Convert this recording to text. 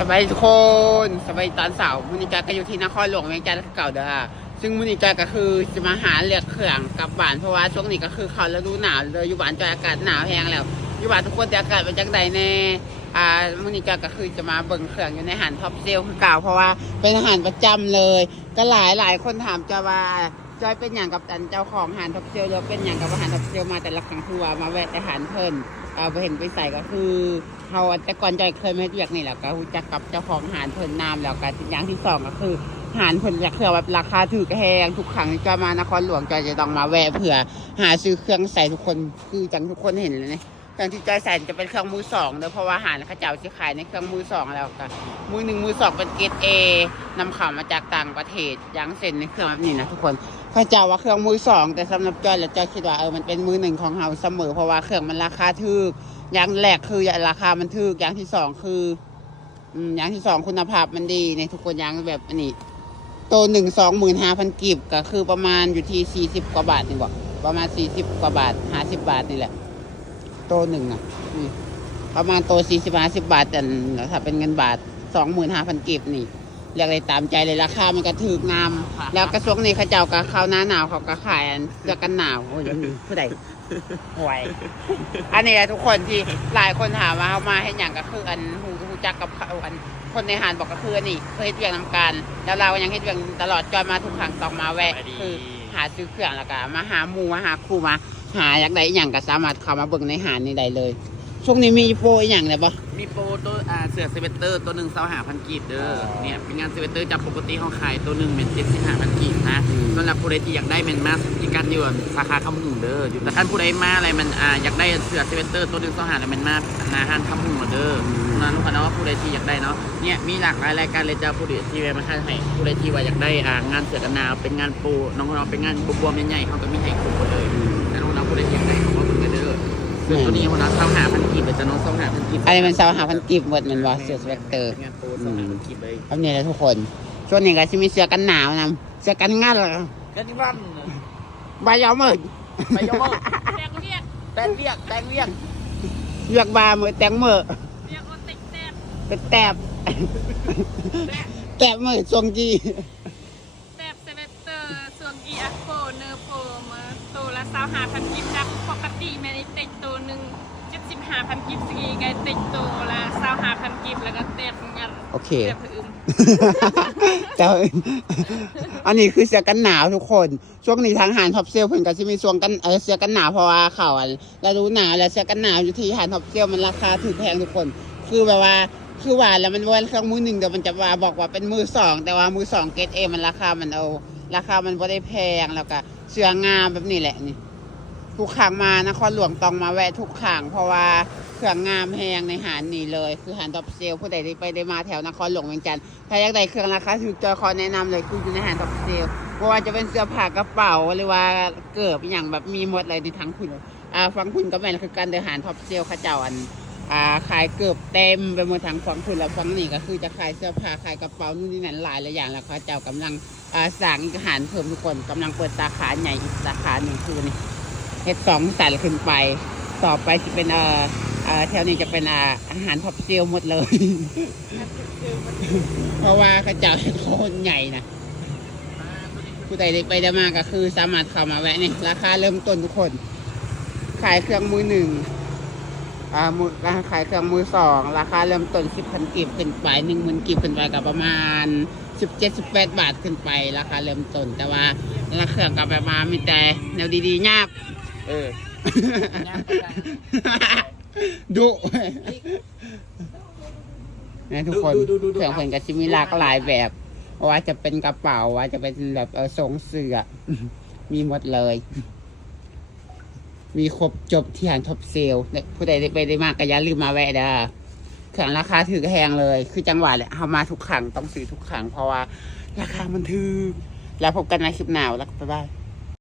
สบายทุกคนสบายตอนเสาร์มุนิจาก็อยู่ที่นครหลวงเวียงจันทร์เก่าเด้อซึ่งมุนิจาก็คือจะมาหาเหลือกเครื่องกับบ้านเพราะว่าช่วงนี้ก็คือเขาฤดูหนาวเลยอยู่บ้านจอยอากาศหนาวแห้งแล้วอยู่บ้านทุกคนแต่อากาศเป็นจังใดแน่อ่ามุนิจาก็คือจะมาเบิ่งเครื่องอยู่ในอาหารท็อปเซลคือเก่าเพราะว่าเป็นอาหารประจำเลย ก็หลายหลายคนถามจอยว่าจอยเป็นอย่างกับตันเจ้าของอาหารท็อปเซลแล้วเป็นอย่างกับอาหารท็อปเซลมาแต่ละครั้งคือว่ามาแวะอาหารเพิ่น เอาไปเห็นไปใส่ก็คือเขาแต่ก่อนใจเคยไม่เรียกนี่แหละก็รู้จักกับเจ้าของหานเพิ่นนามแล้วก็อย่างที่สองก็คือหานเพิ่นจะเครื่องแบบราคาถูกแพงทุกครั้งที่จะมานครหลวงจอยจะต้องมาแวะเผื่อ หาซื้อเครื่องใส่ทุกคนคือจังทุกคนเห็นเลยนะ เครื่องที่จอยใส่จะเป็นเครื่องมือสองเด้อเพราะว่าหานเขาเจ้าจะขายในเครื่องมือสองแล้วก็มือหนึ่งมือสองเป็นเกรดเอนำเข้ามาจากต่างประเทศยังเซ็นในเครื่องแบบนี้นะทุกคนเข้าใจว่าเครื่องมือสองแต่สำหรับจอยแล้วจอยคิดว่าเออมันเป็นมือหนึ่งของเฮาเสมอ เพราะว่าเครื่องมันราคาถูกอย่างแรกคือยางราคามันถูกอย่างที่สองคืออย่างที่สองคุณภาพมันดีในทุกคนย่างแบบอันนี้ตัวหนึ่งสองหมื่นห้าพันกีบก็คือประมาณอยู่ที่สี่สิบกว่าบาทนี่บอกประมาณสี่สิบกว่าบาทห้าสิบบาทนี่แหละ ตัวหนึ่งอะนี่ประมาณตัวสี่สิบห้าสิบบาทแต่ถ้าเป็นเงินบาทสองหมื่นห้าพันกีบนี่เรียกอะไรตามใจเลยราคามันก็ถูกงามแล้วกระทรวงนี้เขาเจ้าก็เข้าหน้าหนาวเขาก็ขายอันเสื้อกันหนาวโอ้ยผู้ใดห่วยอันนี้แหละทุกคนที่หลายคนถามว่าเขามาให้อย่างก็คืออันหูหูจักกับเขาอันคนในหานบอกก็คืออันนี้เคยเฮ็ดเวียงนำกันแล้วเราก็ยังเฮ็ดเวียงตลอดจอยมาทุกครั้งต้องมาแวะ คือหาซื้อเครื่องแล้วก็มาหาหมูมาหาครูมา หาอยากได้อหย่างก็สามารถเข้ามาเบิ่งในหานนี้ได้เลย ช่วงนี้มีโปรอหย่างเลยปะ มีโปรตัวอ่าเสือเซเวนเตอร์ตัวหนึ่งเซาหาพันกีบเด้ออ๋อเนี่ยเป็นงานเซเวนเตอร์จากปกติเขาขายตัวหนึ่งเป็นเจ็ดสิบห้าพันกีบนะอืม สำหรับผู้ใดที่อยากได้แมนมาที่การอยู่สาขาคำหุ่งเด้ออยู่แต่ท่านผู้ใดมาอะไรมันอ่าอยากได้เสือเซเวนเตอร์ตัวหนึ่งเซาหาแล้วมันมาหนาห้านคำหุ่งมาเด้อนั่นลูกค้าเนาะผู้ใดที่อยากได้เนาะเนี่ยมีหลากหลายรายการเลยจ้าผู้ใดที่มาให้ให้ผู้ใดที่ว่าอยากได้อ่างานเสือกันหนาวเป็นงานโปรน้องๆเป็นงานบวมๆใหญ่ๆเขาก็มีให้ครบหมดเลย แต่น้องๆผู้ใดที่อยากได้เขาก็เพิ่งกันเด้อเสือตัวนี้คนละเซาหาพันกีบเป็นจะน้องเซาหาพันกีบอันนี้มันสาวหาพันกีบหมดแมันว่าเสื้อสเวตเตอร์งานโปรสมัยมันกี่ใบเอาเนี่ยแหละทุกคนช่วงนี้ก็จะมีเสื้อกันหนาวนำเสื้อกันงันเหรอกันที่บ้านบายาวมืดไปยอมแตกเรียกแตงเรียกแตงเรียกเลือกบามือแตงมือเรียกว่าติ๊กแตกเป็นแตบแตบมือทรงจี แตกเซเวตเตอ ร์ส่อีอัโฟเนอร์โฟมาตัวละสาวหาพันกิฟจากปกติแม่ได้ติดตัวหนึ่งเจ็ดสิบห้าพันกิฟสกีไงติดตัวละสาวหาพันกิฟแล้วก็แตกงันโอเคแตกผืมแต่อันนี้คือเสื้อกันหนาวทุกคน ช่วงนี้ทางหารท็อปเซลเพิ่นก็จะมีส่วงกันเออเสื้อกันหนาวเพราะว่าเขาอะเรารู้หนาวแล้วเสื้อกันหนาวอยู่ที่หารท็อปเซลมันราคาถูกแพงทุกคน คือแบบว่าคือว่าแล้วมันวันเครื่องมือหนึ่งเดี๋ยวมันจะว่าบอกว่าเป็นมือสองแต่ว่ามือสองเกรดเอมันราคามันเอา ราคามันไม่ได้แพงแล้วก็เสื้องามแบบนี้แหละนี่ทุกครั้งมานครหลวงต้องมาแวะทุกครั้งเพราะว่าเครื่องงามแพงในหารนี้เลย คือหารท็อปเซลผู้ใดได้ไปได้มาแถวนครหลวงเวียงจันทร์ถ้าอยากได้เครื่องราคาถูกจอยขอแนะนำเลยคืออยู่ในหารท็อปเซลเพราะว่าจะเป็นเสื้อผ้ากระเป๋าหรือว่าเกิบอย่างแบบมีหมดเลยในทั้งคุณอ่าฟังคุณก็แม่นคือการเดินหารท็อปเซลเขาเจ้าอัน อ่าขายเกือบเต็มไปหมดทั้งฟังคุณแล้วฟังนี่ก็คือจะขายเสื้อผ้าขายกระเป๋านู่นนี่นั่นหลายหลายอย่างแล้วเขาเจ้ากำลังอ่าสั่งอาหารเพิ่มทุกคนกำลังเปิดสาขาใหญ่อีกสาขาหนึ่งคือนี่เฮ็ดสองสันขึ้นไป ต่อไปจะเป็นเอ่อเอ่อแถวนี้จะเป็นอ่าอาหารท็อปเซลหมดเลย เพราะว่าเขาเจ้าเฮ็ดโคนใหญ่นะผู้ใดได้ไปได้มากก็คือสามารถเข้ามาแวะนี่ราคาเริ่มต้นทุกคน ขายเครื่องมือหนึ่ง มือราคาขายเครื่องมือสอง ราคาเริ่มต้นสิบพันกีบขึ้นไปหนึ่งหมื่นกีบขึ้นไปกับประมาณสิบเจ็ดสิบแปดบาทขึ้นไป ราคาเริ่มต้นแต่ว่าราคาเครื่องกับแบบมามีแต่แนวดีๆยากเออดุนะทุกคนเครื่องเพิ่นก็จะมีหลากหลายแบบว่าจะเป็นกระเป๋าว่าจะเป็นแบบเออทรงเสือมีหมดเลย มีครบจบที่หานท็อปเซลเนี่ยผู้ใดได้ไปได้มากก็อย่าลืมมาแวะเด้อแข่งราคาถือแพงเลย คือจังหวะแหละเอามาทุกครั้งต้องซื้อทุกครั้งเพราะว่า ราคามันถือแล้วพบกันในคลิปหนาวแล้วก็บ๊ายบาย